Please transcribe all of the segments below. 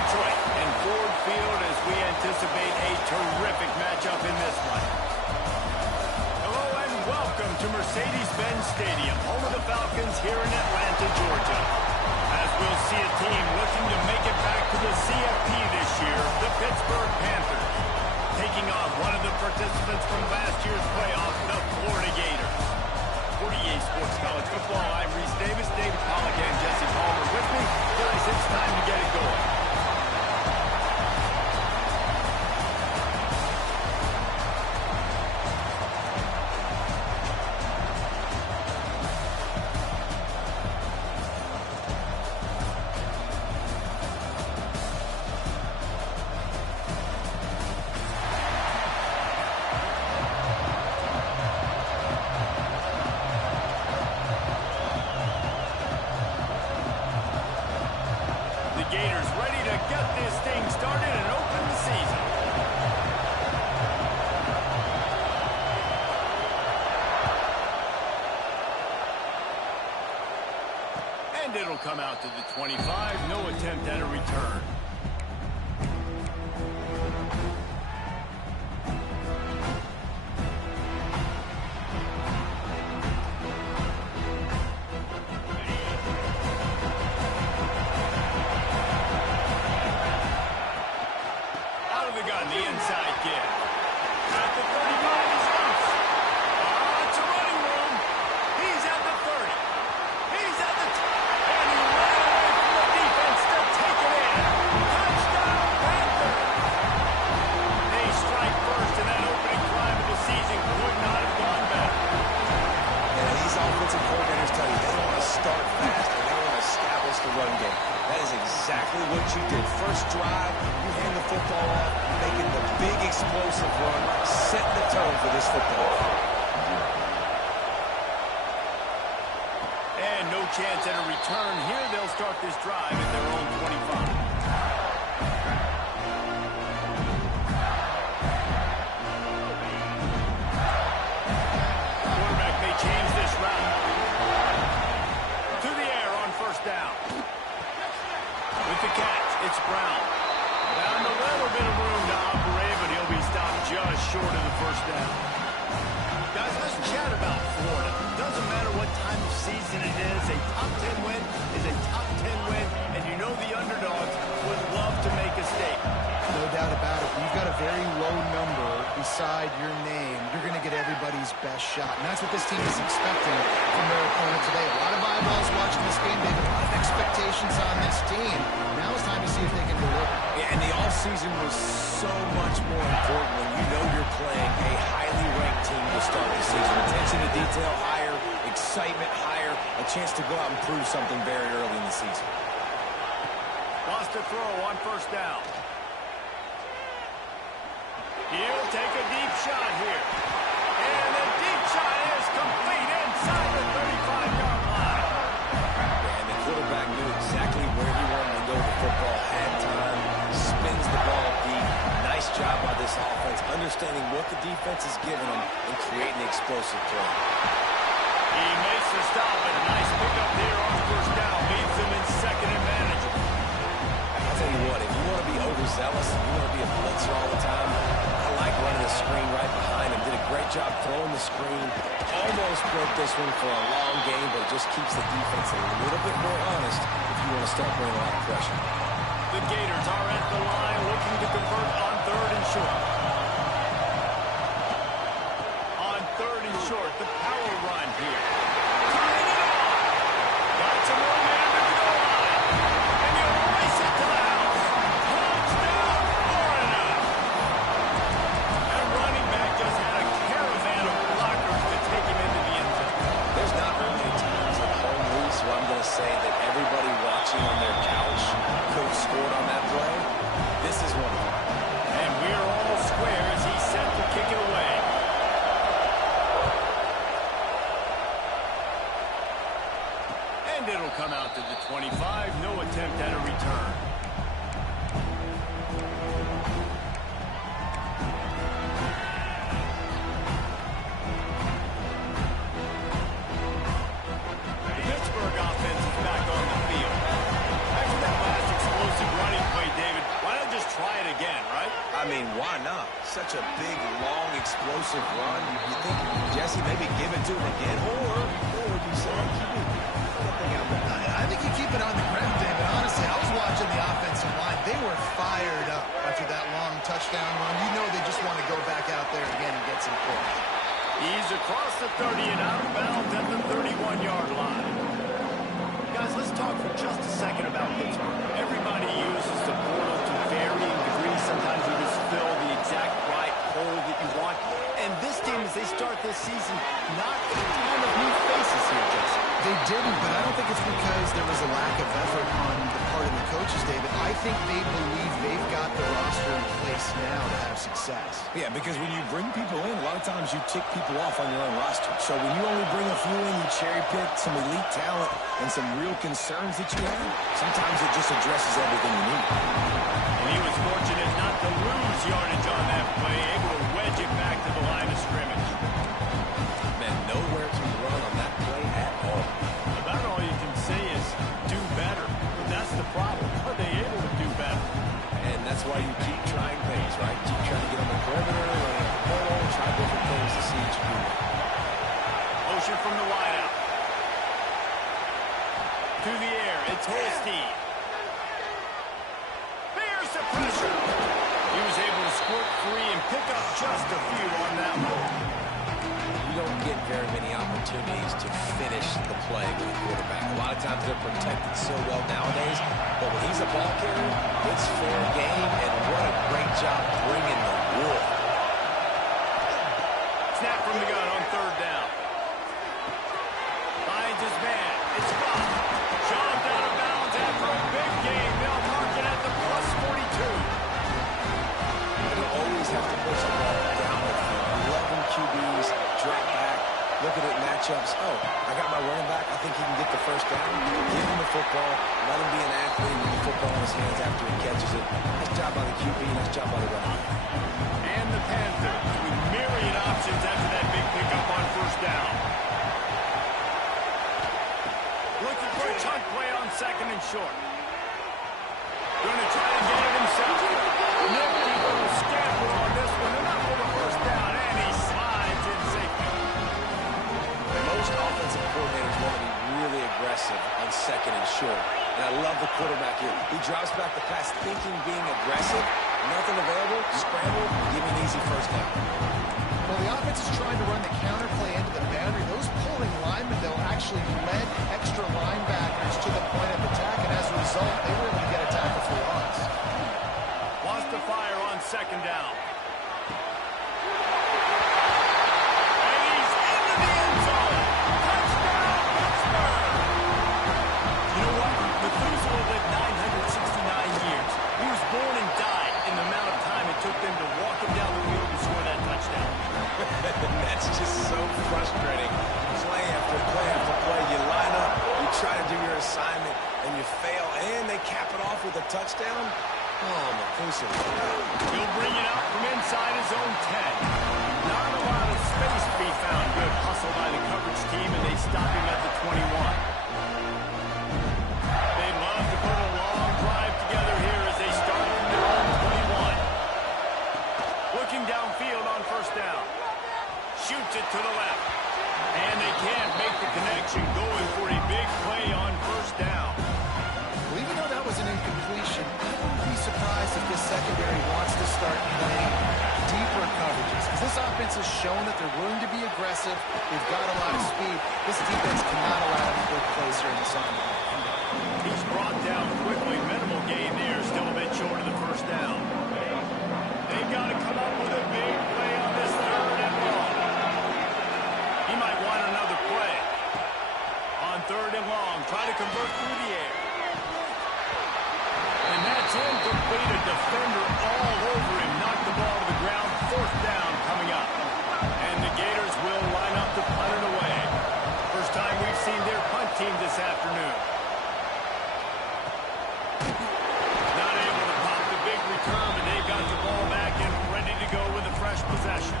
That's right, and Ford Field as we anticipate a terrific matchup in this one. Hello and welcome to Mercedes-Benz Stadium, home of the Falcons here in Atlanta, Georgia. As we'll see a team looking to make it back to the CFP this year, the Pittsburgh Panthers. Taking on one of the participants from last year's playoff, the Florida Gators. 48 Sports College Football, I'm Reese Davis, David Pollack, and Jesse Palmer with me. Guys, it's time to get it going. Gators ready to get this thing started and open the season. And it'll come out to the 25. No attempt at a return. The inside give. At the 35 is loose. It's a running room. He's at the 30. He's at the 10. And he ran away from the defense to take it in. Touchdown, Panthers. They strike first in that opening drive of the season. Could not have gone better. Yeah, these offensive coordinators tell you they want to start fast and they want to establish the run game. That is exactly what you did. First drive, you hand the football off, making the big explosive run, setting the tone for this football. And no chance at a return here. They'll start this drive at their own 25. Quarterback may change this route. To the air on first down. With the catch, it's Brown. Found a little bit of room to operate, but he'll be stopped just short of the first down. Guys, let's chat about Florida. Doesn't matter what time of season it is, a top 10 win is a top 10 win, and you know the underdogs would love to make a statement. No doubt about it. You've got a very low number beside your name. You're going to get everybody's best shot, and that's what this team is expecting from their opponent today. A lot of eyeballs watching this game. They have a lot of expectations on this team. Now it's time to see if they can deliver. Yeah, and the offseason was so much more important when you know you're playing a highly ranked team to start the season. Attention to detail higher, excitement higher, a chance to go out and prove something very early in the season. Lost a throw on first down. He'll take a deep shot here. And the deep shot is complete inside the 35-yard line. And the quarterback knew exactly where he wanted to go with the football, had time, spins the ball deep. Nice job by this offense, understanding what the defense is giving them and creating the explosive play. He makes the stop, and a nice pickup here on first down. Leaves him in second and manageable. I'll tell you what, if you want to be overzealous, if you want to be a blitzer all the time, I like running the screen right behind him. Did a great job throwing the screen. Almost broke this one for a long game, but it just keeps the defense a little bit more honest if you want to start bringing a lot of pressure. The Gators are at the line looking to convert on third and short. On third and short, the power run here. Tying it up. Got some more man at the goal line. And he'll race it to the house. Touchdown, Florida. That running back just had a caravan of blockers to take him into the end zone. There's not very many times at home, Reese, where I'm going to say that everybody watching on their couch could have scored on that play. This is one of them. And we're all square as he's set to kick it away. such a big, long, explosive run. You think, Jesse, maybe give it to him again, or do you say, keep it, that thing out there? I think you keep it on the ground, David. Honestly, I was watching the offensive line. They were fired up after that long touchdown run. You know they just want to go back out there again and get some points. He's across the 30 and out of bounds at the 31-yard line. Guys, let's talk for just a second about Pittsburgh. Everybody uses the portal to varying degrees. Sometimes you just fill the exact right hole that you want. And this team, as they start this season, not a ton of new faces here, Jesse. They didn't, but I don't think it's because there was a lack of effort on the part of the coaches, David. I think they believe they've got the roster in place now to have success. Yeah, because when you bring people in, a lot of times you tick people off on your own roster. So when you only bring a few in, you cherry pick some elite talent and some real concerns that you have, sometimes it just addresses everything you need. And he was fortunate not to lose yardage on that play, able to wedge it back to the line of scrimmage. Man, nowhere to run on that play at all. About all you can say is do better. But that's the problem. Are they able to do better? And that's why you keep trying things, right? Keep trying to get on the perimeter, run up the middle, try different things to see what you do. Motion from the wideout. To the air, it's Holstein. There's the pressure. He was able to squirt free and pick up just a few on that one. You don't get very many opportunities to finish the play with a quarterback. A lot of times they're protected so well nowadays, but when he's a ball carrier, it's fair game, and what a great job bringing the wood. Snap from the gun on third down. Finds his man. It's Scott. Shoved out of bounds after a big game. They'll mark it at the plus 42. You always have to push the ball down the field. 11 QBs, drop back, look at it matchups. Oh, I got my running back. I think he can get the first down. Give him the football. Let him be an athlete with the football in his hands after he catches it. Nice job by the QB. Nice job by the running back. And the Panthers with myriad options after that big pickup on first down. Looking for a chunk play on second and short. Going to try and get it himself. Nifty little scamper on this one. Enough for the first down, and he slides in safety. Most offensive coordinators want to be really aggressive on second and short. And I love the quarterback here. He drops back the pass thinking being aggressive. Nothing available. Scramble. Give me an easy first down. Well, the offense is trying to run the counter play into the boundary. Those pulling linemen, though, actually led extra linebackers to the point of attack, and as a result, they were able to get a tackle for loss. Wants to fire on second down. And he's into the end zone. Touchdown, Pittsburgh! You know what? Methuselah lived 969 years. He was born and died in the amount of time it took them to walk him down the field and score that touchdown. That's just so frustrating. Play after play after play. You line up, you try to do your assignment, and you fail, and they cap it off with a touchdown. Oh, Methuselah. He'll bring it out from inside his own 10. Not a lot of space to be found. Good hustle by the coverage team, and they stop him at the 21. They'd love to put a long drive together here as they start from their own 21. Looking downfield on first down. Shoots it to the left. And they can't make the connection, going for a big play on first down. Well, even though that was an incompletion, I wouldn't be surprised if this secondary wants to start playing deeper coverages. Because this offense has shown that they're willing to be aggressive. They've got a lot of speed. This defense cannot allow any big plays here in the second half. He's brought down quickly. Minimal gain there. Still a bit short of the first down. They've got to come up with a big play on this third and long. He might want another play. On third and long, try to convert through the air. And that's incomplete. A defender all over him. Knocked the ball to the ground. Fourth down coming up. And the Gators will line up to punt it away. First time we've seen their punt team this afternoon. Not able to pop the big return, but they've got the ball back and ready to go with a fresh possession.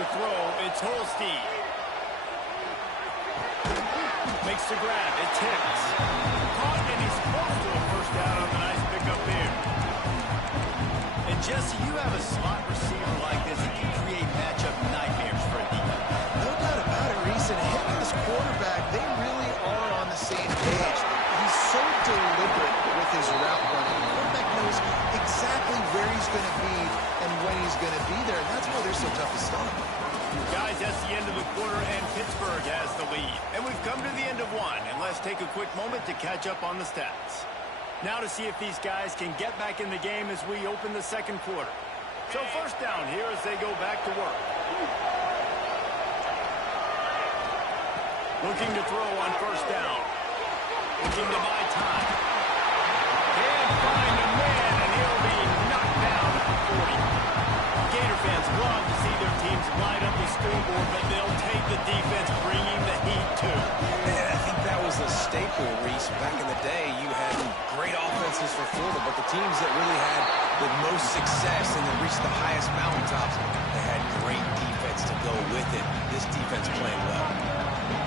to throw. It's Holstein. Makes the grab. It's Hicks. Caught, and he's close to a first down on the nice pickup there. And Jesse, you have a slot receiver like this. He can create matchup nightmares for a defense. No doubt about it, Reese. And him and his quarterback, they really are on the same page. He's so deliberate with his route running. The quarterback knows exactly where he's going to be and when he's going to be there. And that's why they're so tough to stop. Guys, that's the end of the quarter, and Pittsburgh has the lead. And we've come to the end of one, and let's take a quick moment to catch up on the stats. Now to see if these guys can get back in the game as we open the second quarter. So first down here as they go back to work. Looking to throw on first down. Looking to buy time. Can't find a man, and he'll be knocked down at the 40. Gator fans love to see their teams light up the scoreboard, but they'll take the defense bringing the heat too. Yeah, I think that was a staple, Reese. Back in the day, you had great offenses for Florida, but the teams that really had the most success and that reached the highest mountaintops, they had great defense to go with it. This defense playing well.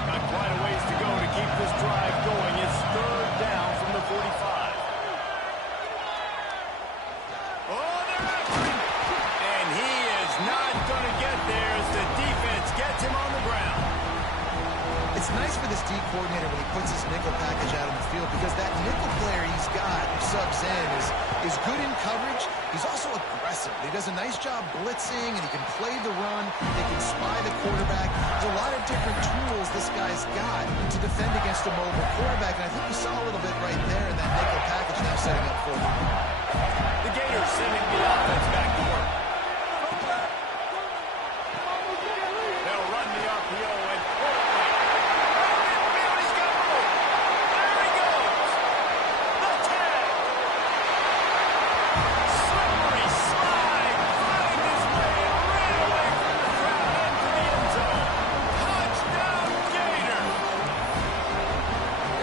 Got quite a ways to go to keep this drive going. It's third down from the 45. Oh, they're after him. And he is not going to get there as the defense gets him on the ground. It's nice for this D coordinator when he puts his nickel package out on the field because that nickel player he's got, who subs in, is good in coverage. He's also aggressive. He does a nice job blitzing, and he can play the run. They can spy the quarterback. There's a lot of different tools this guy's got to defend against a mobile quarterback, and I think we saw a little bit right there in that nickel package now setting up for him. The Gators sending the offense back to work. They'll run the RPO and he's got room. There he goes. The tag. Slippery slide. Find his way and ran away from the crowd into the end zone. Touchdown, Gator.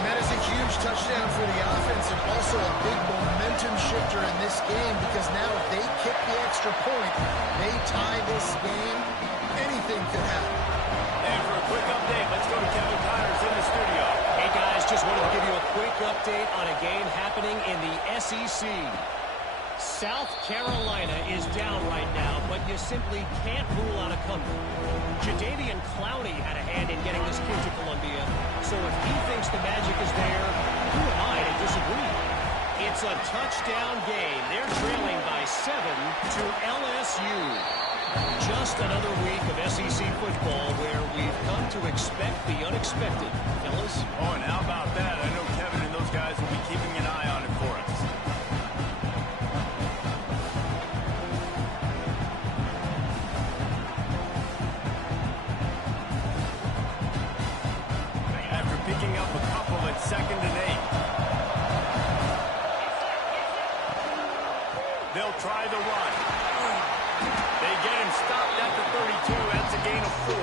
And that is a huge touchdown for the offense and also a big momentum shifter in this game because now if they kick the extra point, they tie this game, anything could happen. And for a quick update, let's go to Kevin Connors in the studio. Hey guys, just wanted to give you a quick update on a game happening in the SEC. South Carolina is down right now, but you simply can't rule out a comeback. Jadeveon Clowney had a hand in getting this kid to Columbia, so if he thinks the magic is there, who am I to disagree? It's a touchdown game. They're trailing by 7 to LSU. Just another week of SEC football where we've come to expect the unexpected. Fellas? Oh, and how about that? I know Kevin and those guys will be keeping an eye on it for us. After picking up a couple at 2nd and 8. They'll try the run. They get him stopped at the 32. That's a gain of 4.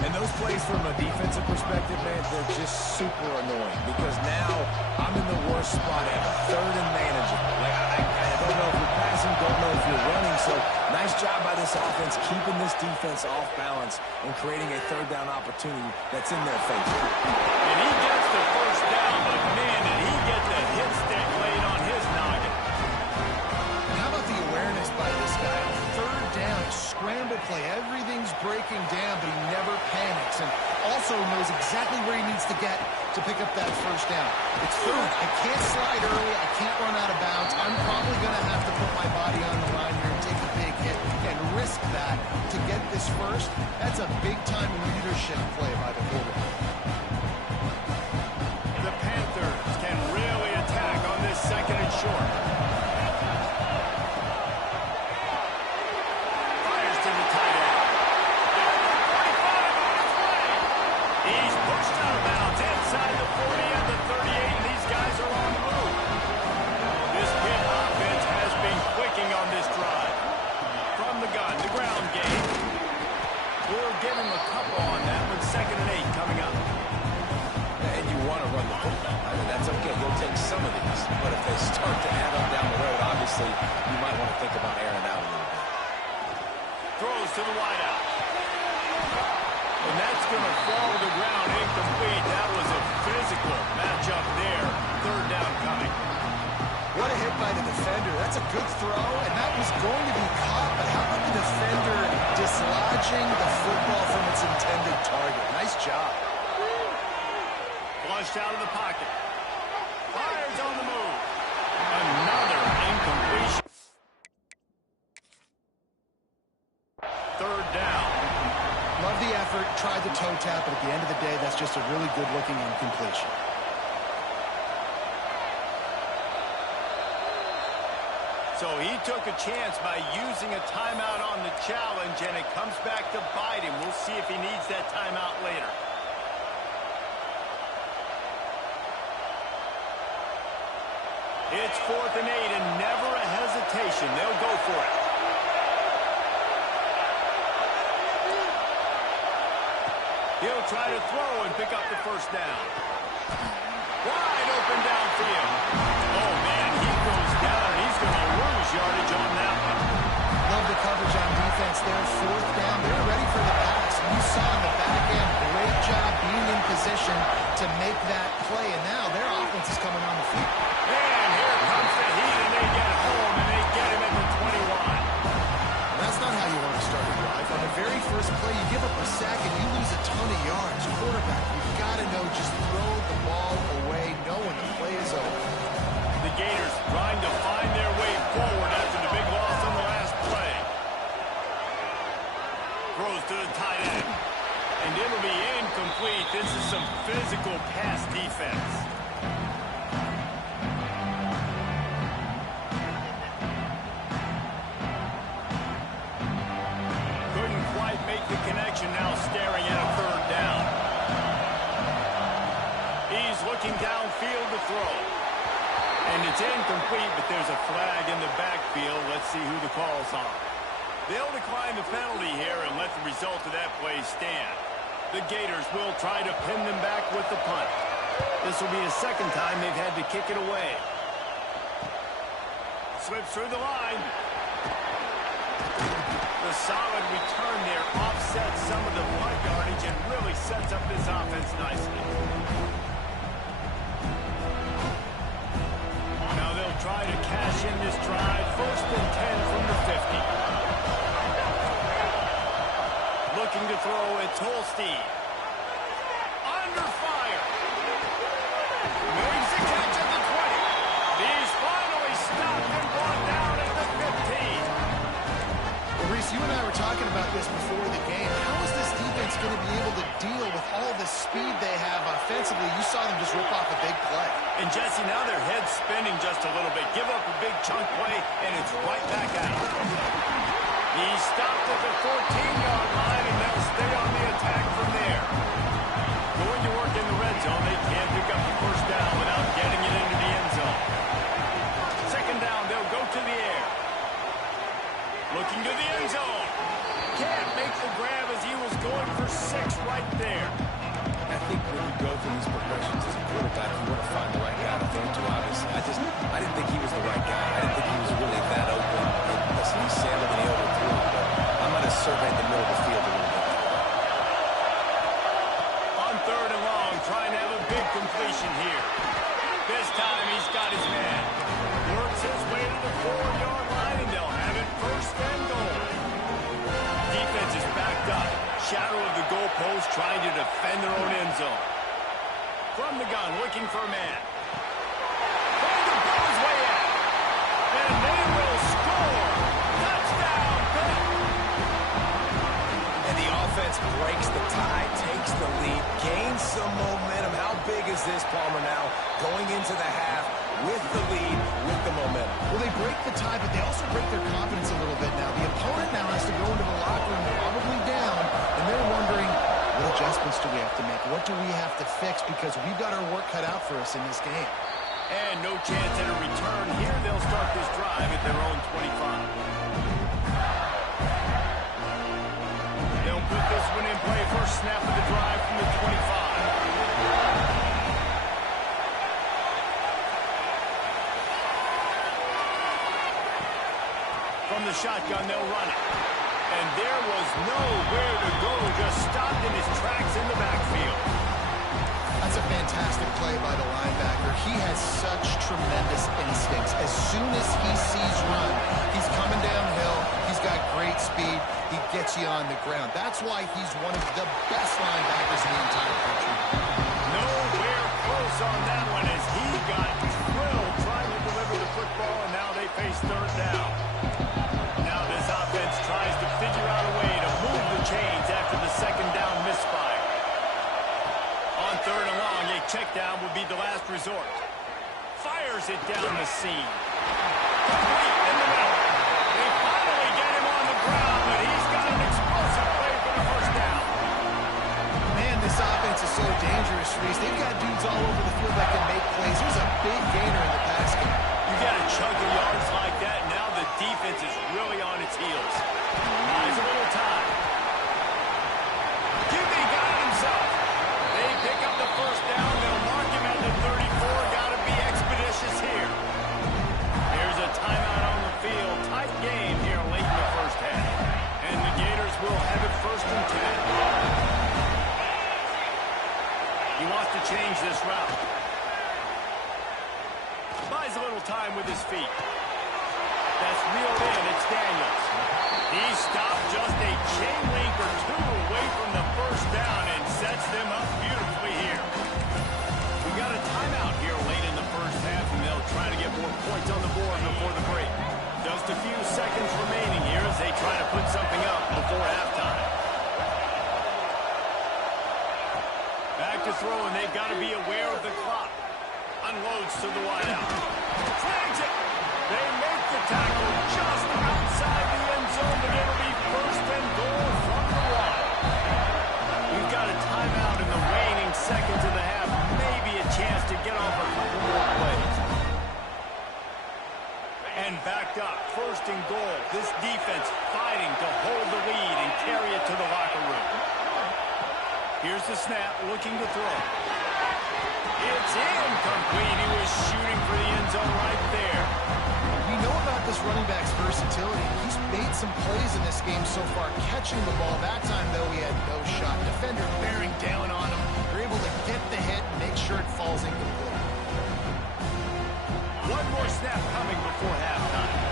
And those plays from a defensive perspective, man, they're just super annoying because now I'm in the worst spot ever. 3rd and manageable. Like, I don't know if you're passing, don't know if you're running. So nice job by this offense keeping this defense off balance and creating a 3rd down opportunity that's in their favor. And he gets the first down, but man, did he get the hit stick laid on his noggin. How about the awareness by this guy? 3rd down, scramble play. Everything's breaking down, but he never panics and also knows exactly where he needs to get to pick up that first down. It's 3rd. I can't slide early. I can't run out of bounds. I'm probably going to have to put my body on the line here and take a big hit and risk that to get this first. That's a big-time leadership play by the quarterback. The Panthers can really attack on this 2nd and short. Fires to the tight end. 45 on his way. He's pushed out of bounds inside the 40 and the 38, and these guys are on the move. This Pitt offense has been clicking on this drive. From the gun, the ground game. We'll give him a couple on that one. 2nd and 8 coming up. And you want to run the football. I mean, that's okay. You'll take some of these. But if they start to add up down the road, obviously, you might want to think about airing out a little bit. throws to the wideout. And that's going to fall to the ground incomplete. That was a physical matchup there. Third down coming. What a hit by the defender. That's a good throw, and that was going to be caught, but how about the defender dislodging the football from its intended target? Nice job. Flushed out of the pocket. Fires on the move. Another incompletion. Third down. Love the effort, tried the toe tap, but at the end of the day, that's just a really good-looking incompletion. So he took a chance by using a timeout on the challenge, and it comes back to bite him. We'll see if he needs that timeout later. It's 4th and 8, and never a hesitation. They'll go for it. He'll try to throw and pick up the first down. Wide open downfield. Oh, man, he goes down, and he's going to lose yardage on that one. Love the coverage on defense there. 4th down. They're ready for the pass. And you saw in the back end, great job being in position to make that play. And now their offense is coming on the field. And here comes the heat, and they get home, and they get him at the 21. That's not how you want to start a drive. On the very first play, you give up a sack and you lose a ton of yards. Quarterback, you've got to know, just throw the ball away, know when the play is over. The Gators trying to find their way forward after the big loss on the last play. Throws to the tight end. And it'll be incomplete. This is some physical pass defense. Couldn't quite make the connection, now staring at a third down. He's looking downfield to throw. And it's incomplete, but there's a flag in the backfield. Let's see who the call's on. They'll decline the penalty here and let the result of that play stand. The Gators will try to pin them back with the punt. This will be the second time they've had to kick it away. Slips through the line. The solid return there offsets some of the punt yardage and really sets up this offense nicely. Now they'll try to cash in this drive. 1st and 10 from the 50. Looking to throw, it's Holstein. Under fire. Makes the catch at the 20. He's finally stopped and brought down at the 15. Well, Reese, you and I were talking about this before the game. How is this defense going to be able to deal with all the speed they have offensively? You saw them just rip off a big play. And Jesse, now their head's spinning just a little bit. Give up a big chunk play, and it's right back out. He stopped at the 14-yard line, and they'll stay on the attack from there. Going to work in the red zone. They can't pick up the first down without getting it into the end zone. Second down, they'll go to the air. Looking to the end zone. Can't make the grab as he was going for 6 right there. I think when you go through these progressions as a quarterback, you want to find the right guy to throw to, obviously. I didn't think he was the right guy. I didn't think he was really that open. Listen, he sampled and he overthrew, but I might have surveyed the middle of the field a little bit. On 3rd and long, trying to have a big completion here. This time he's got his man. Works his way to the 4-yard line, and they'll have it 1st and goal. Defense is backed up. Shadow of the goalpost, trying to defend their own end zone. From the gun, looking for a man. Trying to blow his way out. And they will score. Touchdown, Pitt. And the offense breaks the tie, takes the lead, gains some momentum. How big is this, Palmer, now? Going into the half with the lead, with the momentum. Well, they break the tie, but they also break their confidence a little bit now. The opponent now has to go into the locker room probably down, and they're wondering, what adjustments do we have to make? What do we have to fix? Because we've got our work cut out for us in this game. And no chance at a return here. They'll start this drive at their own 25. They'll put this one in play. First snap of the drive from the 25. From the shotgun, they'll run it. And there has nowhere to go, just stopped in his tracks in the backfield. That's a fantastic play by the linebacker. He has such tremendous instincts. As soon as he sees run, he's coming downhill. He's got great speed. He gets you on the ground. That's why he's one of the best linebackers in the entire country. Nowhere close on that one as he got drilled trying to deliver the football, and now they face third down. Now this offense tries to figure out a way to move the chains after the second down misfire. On third and long, a check down would be the last resort. Fires it down the seam. Complete in the middle. They finally get him on the ground, but he's got an explosive play for the first down. Man, this offense is so dangerous, Reese. They've got dudes all over the field that can make plays. Here's a big gainer in the pass game. You got a chunk of yards like that, now the defense is really on its heels. Buys a little time. QB got it himself. They pick up the first down. They'll mark him at the 34. Got to be expeditious here. Here's a timeout on the field. Tight game here late in the first half. And the Gators will have it first and 10. He wants to change this route. Buys a little time with his feet. That's reeled in. It's Daniels. He stopped just a chain link or two away from the first down and sets them up beautifully here. We got a timeout here late in the first half, and they'll try to get more points on the board before the break. Just a few seconds remaining here as they try to put something up before halftime. Back to throw, and they've got to be aware of the clock. Unloads to the wideout. Flags it. They make the tackle just outside the end zone, but it'll be first and goal from the one. We've got a timeout in the waning seconds of the half. Maybe a chance to get off a couple more plays. And backed up, first and goal. This defense fighting to hold the lead and carry it to the locker room. Here's the snap, looking to throw. It's incomplete. He was shooting for the end zone right there. We know about this running back's versatility. He's made some plays in this game so far, catching the ball. That time, though, he had no shot. Defender bearing down on him. They're able to get the hit and make sure it falls incomplete. One more snap coming before halftime.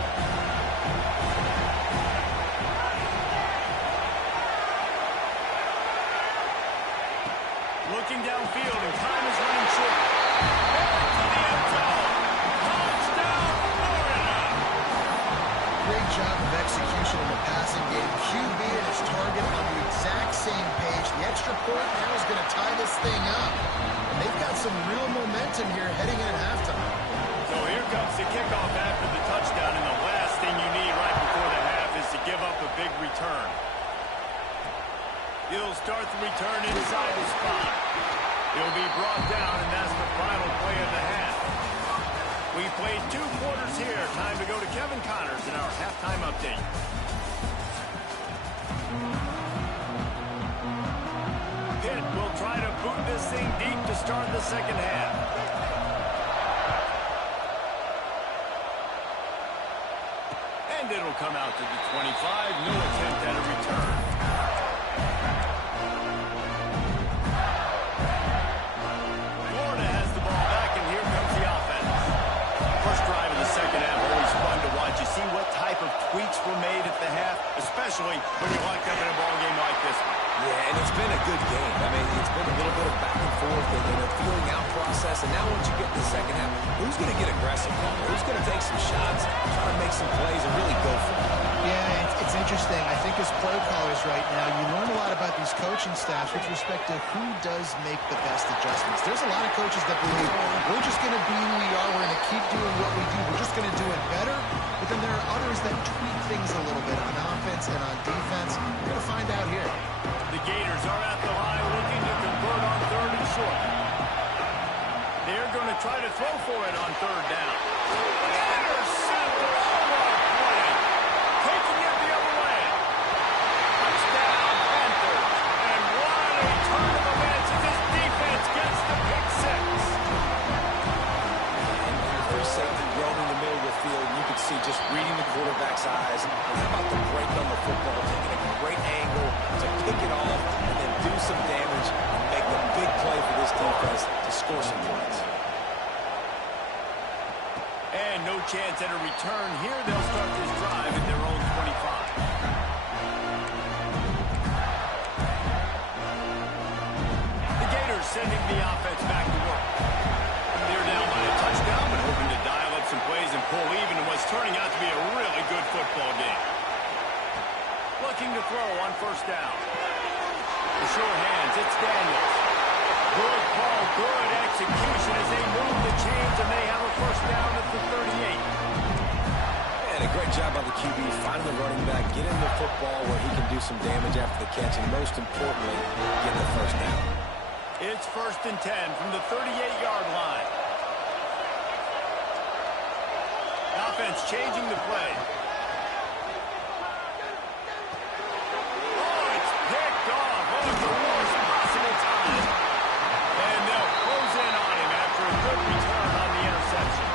Looking downfield, and time is running short. Back to the end zone. Touchdown, Florida! Great job of execution in the passing game. QB and his target on the exact same page. The extra point now is going to tie this thing up. And they've got some real momentum here heading in at halftime. So here comes the kickoff after the touchdown, and the last thing you need right before the half is to give up a big return. He'll start the return inside the spot. He'll be brought down, and that's the final play of the half. We played 2 quarters here. Time to go to Kevin Connors in our halftime update. Pitt will try to boot this thing deep to start the second half. And it'll come out to the 25. No attempt at a return. Florida has the ball back, and here comes the offense. First drive of the second half, always fun to watch. You see what type of tweaks were made at the half, especially when you're locked up in a ball game like this one. Yeah, and it's been a good game. I mean, it's been a little bit of back and forth and a feeling out process. And now once you get to the second half, who's going to get aggressive? Who's going to take some shots, try to make some plays, and really go for it? Yeah, it's interesting. I think as play callers right now, you learn a lot about these coaching staffs with respect to who does make the best adjustments. There's a lot of coaches that believe we're just going to be who we are. We're going to keep doing what we do. We're just going to do it better. But then there are others that tweak things a little bit on offense and on defense. We're going to find out here. The Gators are at the line looking to convert on third and short. They're going to try to throw for it on third down. Intercepted! Oh, what a play! Taking it the other way. Touchdown, Panthers. And what a turn of events as this defense gets the pick six. And their safety roaming the middle of the field. You could see just reading the quarterback's eyes. And how about the break on the football, taking a great angle defense to score some points. And no chance at a return here. They'll start this drive at their own 25. Sending the offense back to work. They're down by a touchdown, but hoping to dial up some plays and pull even in what's turning out to be a really good football game. Looking to throw on first down. The short hands, it's Daniels. Good call, good execution as they move the chains, and they have a first down at the 38. And a great job by the QB, finding the running back, getting the football where he can do some damage after the catch, and most importantly, get the first down. It's 1st and 10 from the 38-yard line. Offense changing the play. Oh, it's picked off. Oh, it's the worst possible time. And they'll close in on him after a good return on the interception.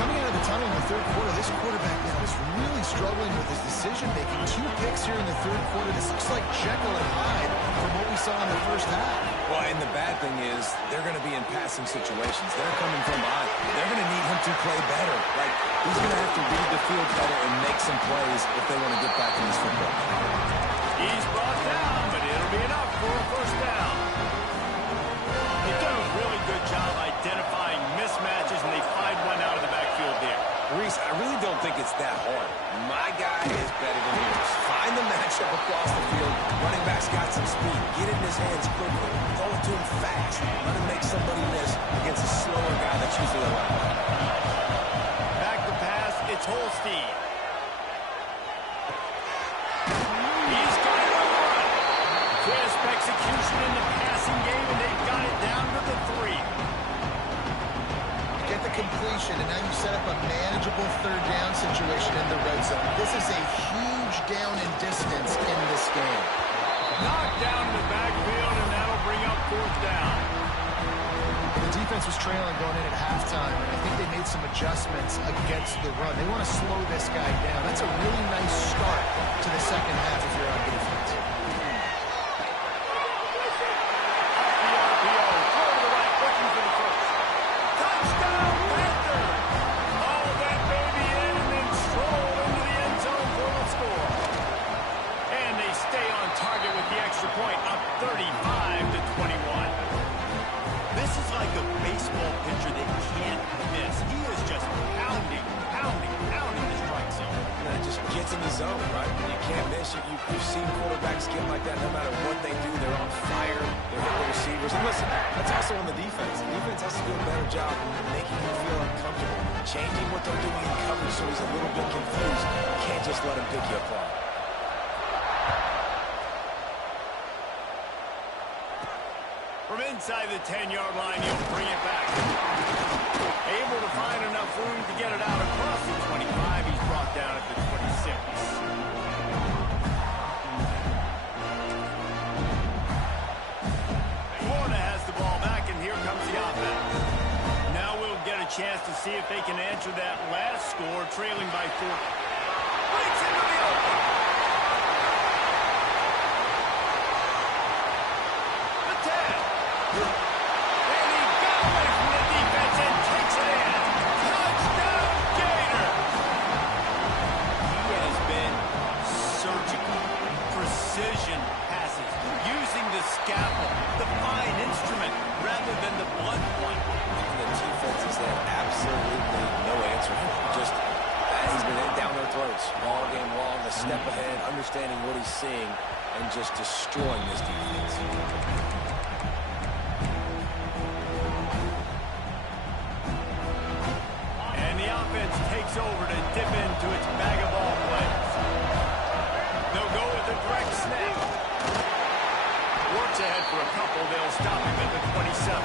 Coming out of the tunnel in the third quarter, this quarterback now is really struggling with his decision-making. 2 picks here in the third quarter. This looks like Jekyll and Hyde from what we saw in the first half. Well, and the bad thing is they're going to be in passing situations. They're coming from behind. They're going to need him to play better. Like, he's going to have to read the field better and make some plays if they want to get back in this football. He's brought down, but it'll be enough for a first down. They've done a really good job identifying mismatches, and they find one out of the backfield there. Reese, I really don't think it's that hard. My guy is better than yours. Find the matchup across the field. Running back's got some speed. Get it in his hands quickly. Throw it to him fast. Let him make somebody miss against a slower guy that's usually around. Back to pass, it's Holstein. He's got it on the run. Crisp execution in the passing game, and they've got it down to the 3. Get the completion, and now you set up a manageable third down situation in the red zone. This is a huge down in distance in this game. Knocked down in the backfield, and that'll bring up 4th down. The defense was trailing going in at halftime, and I think they made some adjustments against the run. They want to slow this guy down. That's a really nice start to the second half if you're on defense. Point up 35-21. This is like a baseball pitcher that can't miss. He is just pounding the strike zone. And it just gets in the zone, right? You can't miss. You've seen quarterbacks get like that no matter what they do. They're on fire. They're hitting the receivers. And listen, that's also on the defense. The defense has to do a better job making him feel uncomfortable, changing what they're doing in coverage so he's a little bit confused. You can't just let him pick you apart. From inside the 10-yard line, he'll bring it back. Able to find enough room to get it out across the 25. He's brought down at the 26. Florida has the ball back, and here comes the offense. Now we'll get a chance to see if they can answer that last score, trailing by 4. Breaks into the open. Scalpel, the fine instrument, rather than the blunt one. The defense has had absolutely no answer for him. Just, he's been down their throats all game long, a step ahead, understanding what he's seeing, and just destroying this defense. And the offense takes over to dip into its bag of ball plays. They'll go with the direct snap. Works ahead for a couple. They'll stop him at the 27.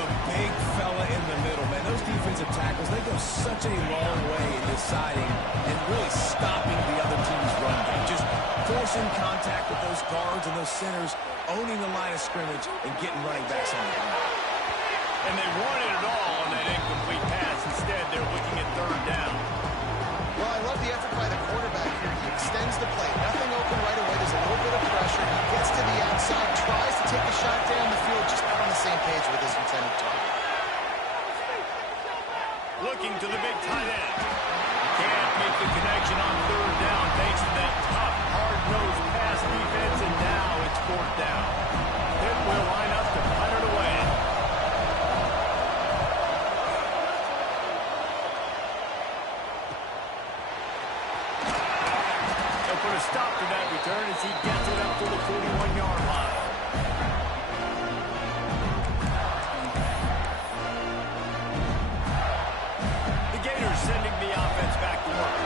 The big fella in the middle, man. Those defensive tackles, they go such a long way in deciding and really stopping the other team's run game. Just forcing contact with those guards and those centers, owning the line of scrimmage, and getting running backs on the ground. And they wanted it all on that incomplete pass. Instead, they're looking at 3rd down. Well, I love the effort by the quarterback here. He extends the play. Nothing open right away. There's a little bit of pressure. He gets to the outside, tries to take a shot down the yards with his intended target. Looking to the big tight end. Can't make the connection on third down thanks to that tough, hard-nosed pass defense, and now it's fourth down. It will line up to punt it away. They'll put a stop to that return as he gets it up to the 41-yard line. Sending the offense back to work.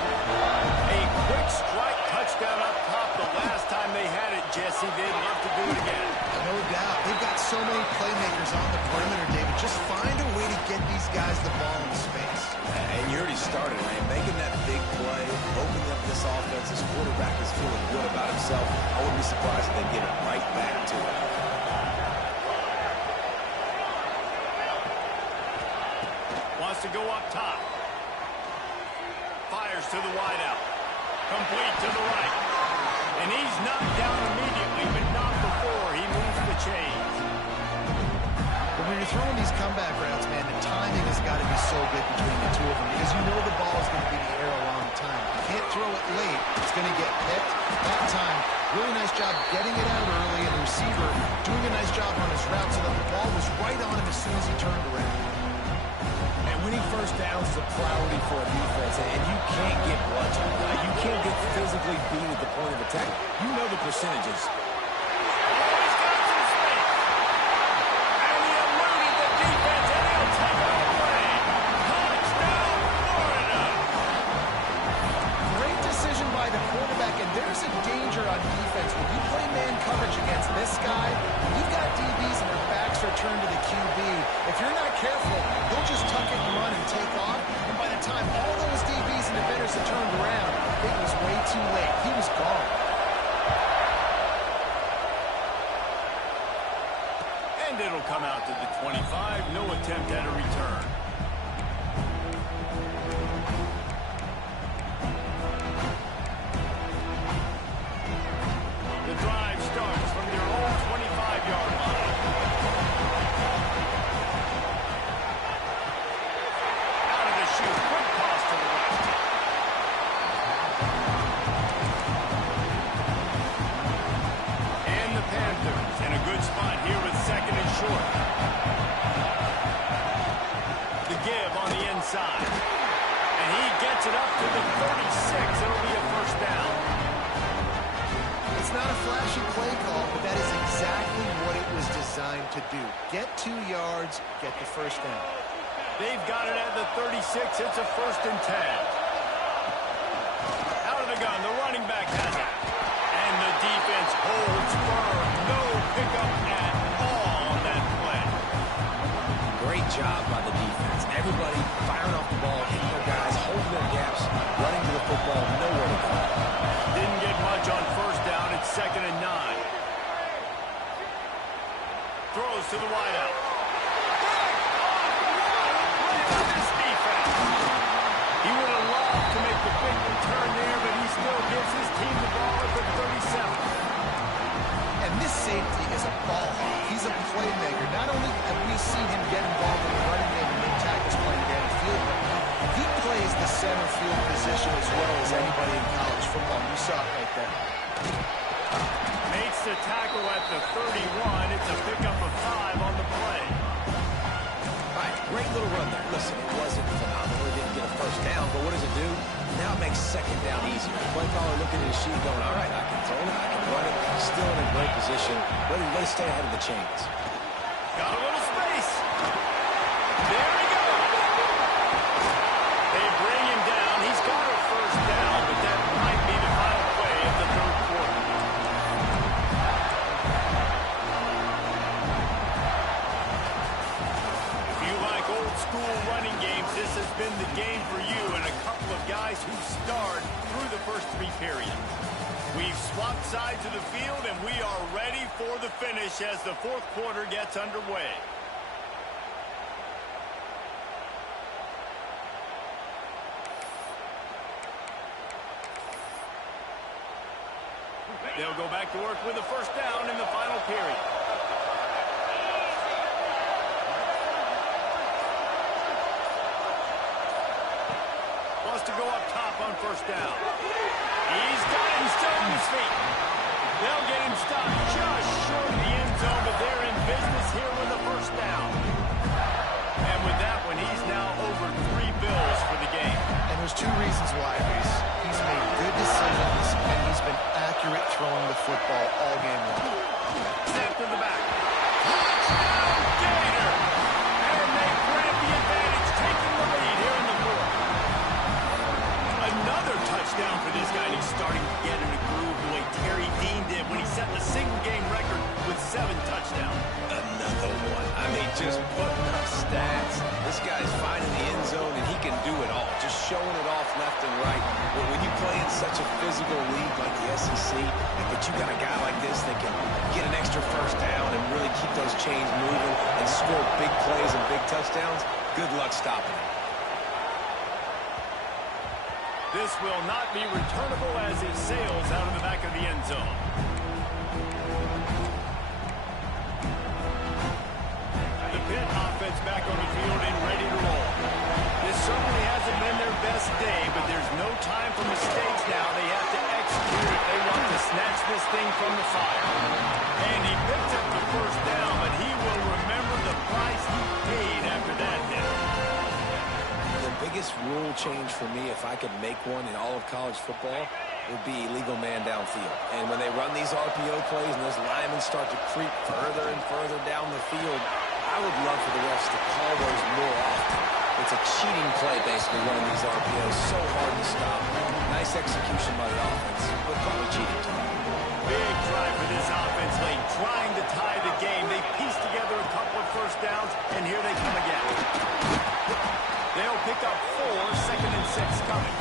A quick strike touchdown up top the last time they had it, Jesse. They'd love to do it again. No doubt. They've got so many playmakers on the perimeter, David. Just find a way to get these guys the ball in space. And you already started, man. Making that big play, opening up this offense. This quarterback is feeling good about himself. I wouldn't be surprised if they get it right back to him. Wants to go up top. Fires to the wideout. Complete to the right. And he's knocked down immediately, but not before he moves the chains. But when you're throwing these comeback routes, man, the timing has got to be so good between the two of them because you know the ball is going to be in the air a long time. You can't throw it late. It's going to get picked. That time, really nice job getting it out early, and the receiver doing a nice job on his route so that the ball was right on him as soon as he turned around. Winning first downs is a priority for a defense, and you can't get bludgeoned. You can't get physically beat at the point of attack. You know the percentages. He's got some space. And he eluded the defense, and he'll take it away. Touchdown, Florida. Great decision by the quarterback, and there's a danger on defense. When you play man coverage against this guy, you've got DBs and their backs are turned to the QB. If you're not careful, he'll just tuck it and run and take off, and by the time all those DBs and defenders had turned around, it was way too late. He was gone. And it'll come out to the 25. No attempt at a return. The drive starts from their own 25-yard line. Out of the chute, quick toss to the right. And the Panthers in a good spot here with second and short. The give on the inside. And he gets it up to the 36. It'll be a first down. It's not a flashy play call, but that is exactly what it was designed to do. Get 2 yards, get the first down. They've got it at the 36. It's a first and 10. Out of the gun, the running back has it. And the defense holds firm. No pickup at all on that play. Great job by the defense. Everybody firing off the ball, hitting their guys, holding their gaps, running to the football, nowhere to go. Didn't get much on first down. It's second and 9. Throws to the wideout. This defense. He would have loved to make the big return there, but he still gives his team the ball at the 37. And this safety is a ball hawk. He's a playmaker. Not only have we seen him get involved in the running game and make tackles playing downfield, but he plays the center field position as well as anybody in college football. You saw it right there. Makes the tackle at the 31. It's a pickup of 5 on the play. All right, great little run there. Listen, it wasn't phenomenal. It didn't get a first down, but what does it do? Now it makes second down easier. The play caller looking at his sheet going, all right, I can throw it, I can run it. Still in a great position. Ready to stay ahead of the chains. Got a little space. There he goes. They bring him down. He's got a first down, but that might be the final play of the third quarter. If you like old school running games, this has been the game for you and a couple of guys who starred through the first 3 periods. We've swapped sides of the field, and we are ready for the finish as the fourth quarter gets underway. They'll go back to work with a first down in the final period. up top on first down. He's got him still on his feet. They'll get him stopped just short of the end zone, but they're in business here with a first down. And with that one, he's now over 3 bills for the game. And there's 2 reasons why, Reese. He's made good decisions, and he's been accurate throwing the football all game long. Snap to the back. Touchdown, Gator! And they grab the advantage, taking the lead here in the fourth. Another touchdown for this guy, and he's starting to get in a groove the way Terry Dean did when he set the single-game record with 7 touchdowns. Another one. I mean, just putting up stats. This guy's finding the end zone, and he can do it all. Just showing it off left and right. But when you play in such a physical league like the SEC, but you got a guy like this that can get an extra first down and really keep those chains moving and score big plays and big touchdowns, good luck stopping him. This will not be returnable as it sails out of the back of the end zone. The Pitt offense back on the field and ready to roll. This certainly hasn't been their best day, but there's no time for mistakes now. They have to execute if they want to snatch this thing from the fire. And he picks up the first down, but he will remember the price he paid after that hit. The biggest rule change for me, if I could make one in all of college football, would be illegal man downfield. And when they run these RPO plays and those linemen start to creep further and further down the field, I would love for the refs to call those more often. It's a cheating play, basically, running these RPOs. So hard to stop. Nice execution by the offense, but probably cheating too. Big drive for this offense late, trying to tie the game. They pieced together a couple of first downs, and here they come again. They'll pick up 4, 2nd and 6 coming.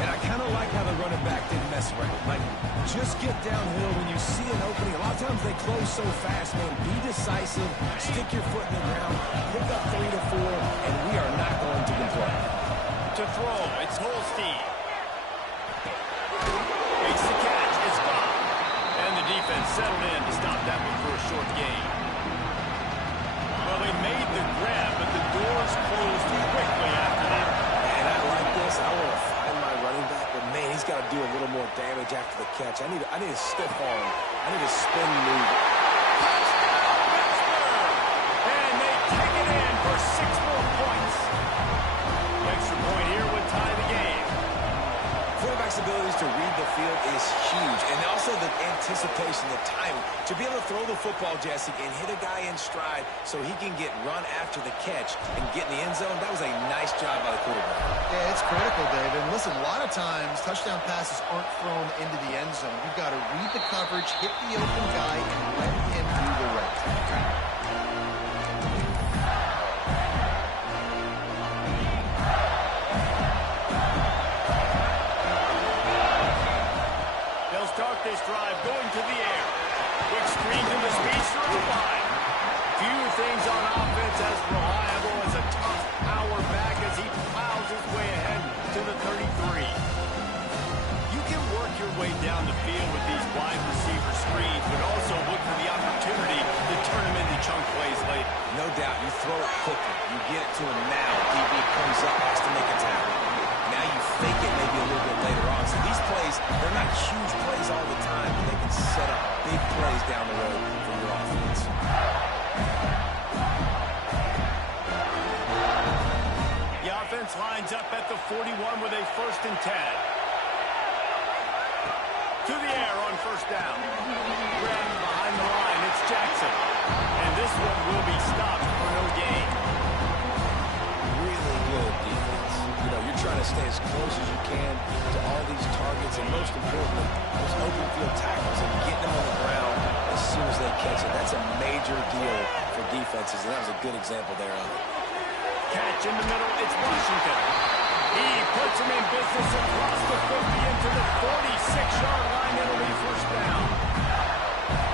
And I kind of like how the running back didn't mess around. Like, just get downhill when you see an opening. A lot of times they close so fast, man. Be decisive, stick your foot in the ground, pick up 3 to 4, and we are not going to complain. To throw, it's Holstein. Makes the catch, it's gone. And the defense settled in to stop that one for a short gain. Well, they made the grab, but the doors closed quickly after that. And I like this. I want to find my running back, but man, he's got to do a little more damage after the catch. I need a stiff arm. I need a spin move. Touchdown, Pittsburgh! And they take it in for 6 more points. The extra point here would tie the game. Quarterback's abilities to read the field is huge, and also the anticipation, the timing. To be able to throw the football, Jesse, and hit a guy in stride so he can get run after the catch and get in the end zone, that was a nice job by the quarterback. Yeah, it's critical, Dave. And listen, a lot of times touchdown passes aren't thrown into the end zone. You've got to read the coverage, hit the open guy, and let him do the rest. Start this drive going to the air. Quick screen to the speedster up wide. Few things on offense as reliable as a tough power back as he plows his way ahead to the 33. You can work your way down the field with these wide receiver screens, but also look for the opportunity to turn them into chunk plays later. No doubt, you throw it quickly. You get it to him now. DB comes up, has to make a tackle. Now you fake it maybe a little bit later on. So these plays, they're not huge plays all the time, but they can set up big plays down the road for your offense. The offense lines up at the 41 with a 1st and 10. To the air on first down. Grab behind the line, it's Jackson. And this one will be stopped for no gain. Really good defense. You know, you're trying to stay as close as you can to all these targets, and most importantly, those open field tackles and getting them on the ground as soon as they catch it. That's a major deal for defenses, and that was a good example there of it. Catch in the middle, it's Washington. He puts him in business across the 50 into the 46-yard line. It'll be first down.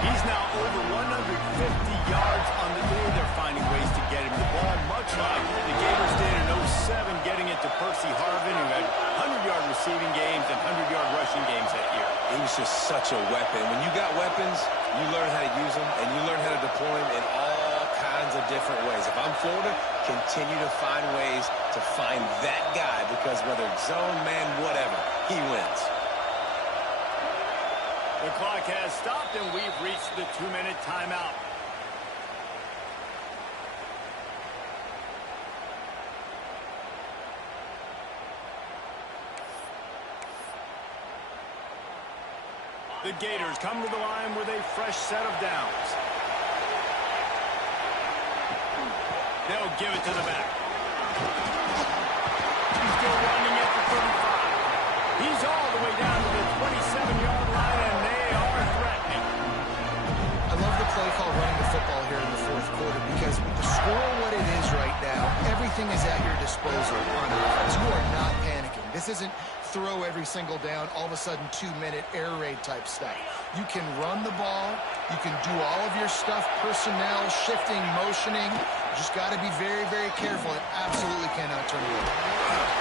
He's now over 150 yards on the day. They're finding ways to get him the ball, much like the Gators did in 07, getting it to Percy Harvin, who had 100-yard receiving games and 100-yard rushing games that year. He was just such a weapon. When you got weapons, you learn how to use them, and you learn how to deploy them in all kinds of different ways. If I'm Florida, continue to find ways to find that guy, because whether it's zone, man, whatever, he wins. The clock has stopped, and we've reached the 2-minute timeout. The Gators come to the line with a fresh set of downs. They'll give it to the back. He's still running at the 35. He's all the way down to the 27-yard line, and they are threatening. I love the play call running the football here in the fourth quarter, because with the score what it is right now, everything is at your disposal on offense. You are not panicking. This isn't throw every single down, all of a sudden 2-minute air raid type stuff. You can run the ball. You can do all of your stuff, personnel, shifting, motioning. You just got to be very, very careful. It absolutely cannot turn it over.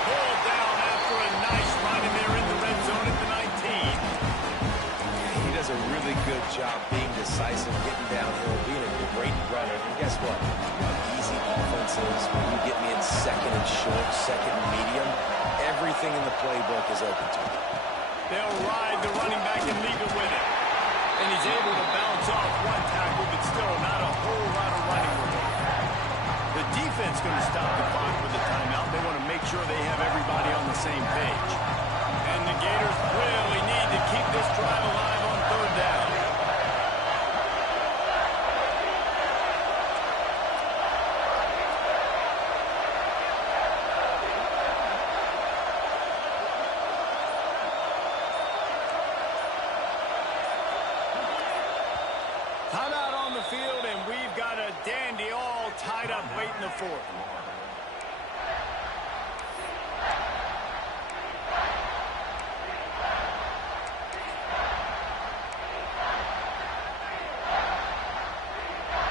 Pulled down after a nice run, and they're in the red zone at the 19. He does a really good job being decisive, getting downhill, being a great runner. And guess what? Easy offenses, when you get me in second and short, second and medium, everything in the playbook is open to him. They'll ride the running back and leave it with him. And he's able to bounce off one tackle, but still not a whole lot of running room. The defense going to stop the clock with the timeout. They want to make sure they have everybody on the same page. And the Gators really need to keep this drive alive on third down. Timeout on the field, and we've got a dandy all tied up late in the fourth.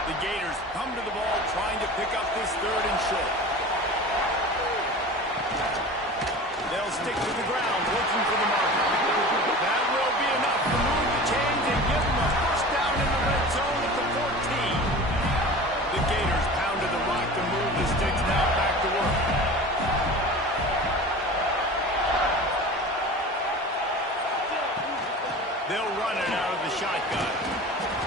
The Gators come to the ball trying to pick up this third and short. They'll stick to the ground looking for the marker. That will be enough to move the chains and give them a first down in the red zone at the 14. The Gators pounded the rock to move the sticks, now back to work. They'll run it out of the shotgun.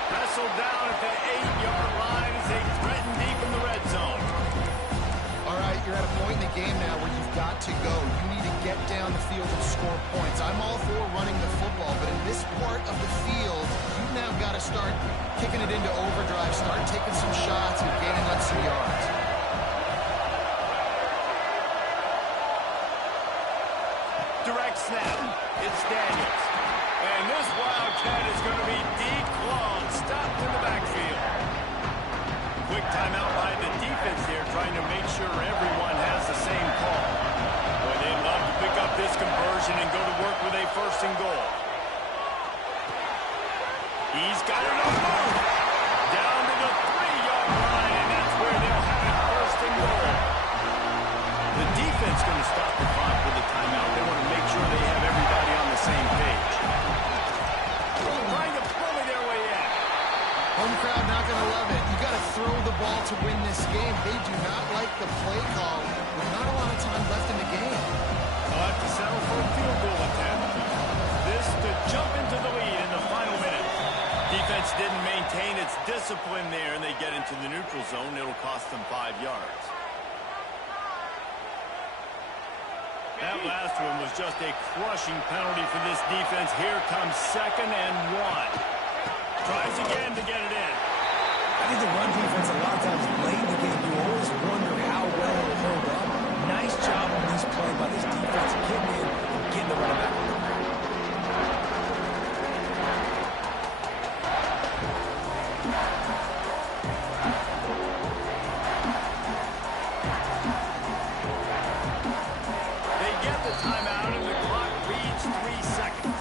Wrestled down at the 8-yard line as they threaten deep in the red zone. All right, you're at a point in the game now where you've got to go. You need to get down the field and score points. I'm all for running the football, but in this part of the field, you've now got to start kicking it into overdrive, start taking some shots and gaining on some yards. Direct snap. It's Daniels. And this Wildcat is going to be declawed, stopped in the backfield. Quick timeout by the defense here, trying to make sure everyone has the same call. Boy, they'd love to pick up this conversion and go to work with a first and goal. He's got it on move. Down to the 3-yard line, and that's where they'll have it, first and goal. The defense going to stop the clock with the timeout. They want to make sure they have everybody on the same page. Trying to bully their way in. Home crowd not going to love it. You got to throw the ball to win this game. They do not like the play call with not a lot of time left in the game. They'll have to settle for a field goal attempt. This to jump into the lead in the final minute. Defense didn't maintain its discipline there, and they get into the neutral zone. It'll cost them 5 yards. That last one was just a crushing penalty for this defense. Here comes 2nd and 1. Tries again to get it in. I think the run defense, a lot of times late in the game, you always wonder how well it'll hold up. Nice job on this play by this defense, getting in and getting the running back on the ground. They get the timeout, and the clock reads 3 seconds.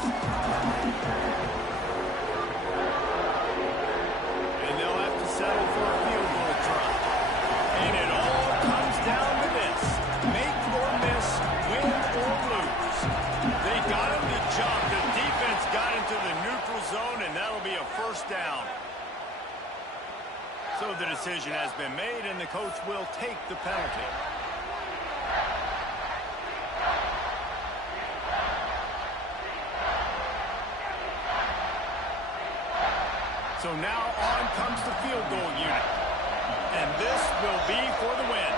And they'll have to settle for a field the decision has been made, and the coach will take the penalty. So now on comes the field goal unit. And this will be for the win.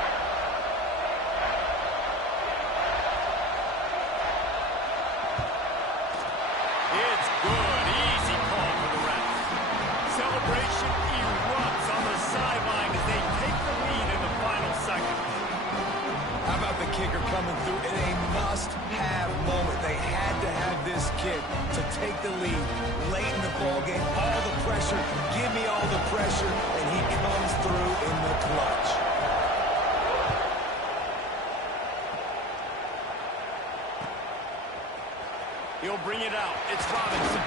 It's good. Easy call for the ref. Celebration erupts on the sideline as they take the lead in the final seconds. How about the kicker coming through in a must-have moment? They had to have this kick to take the lead late in the ballgame. All the pressure, give me all the pressure, and he comes through in the clutch. He'll bring it out. It's Robinson.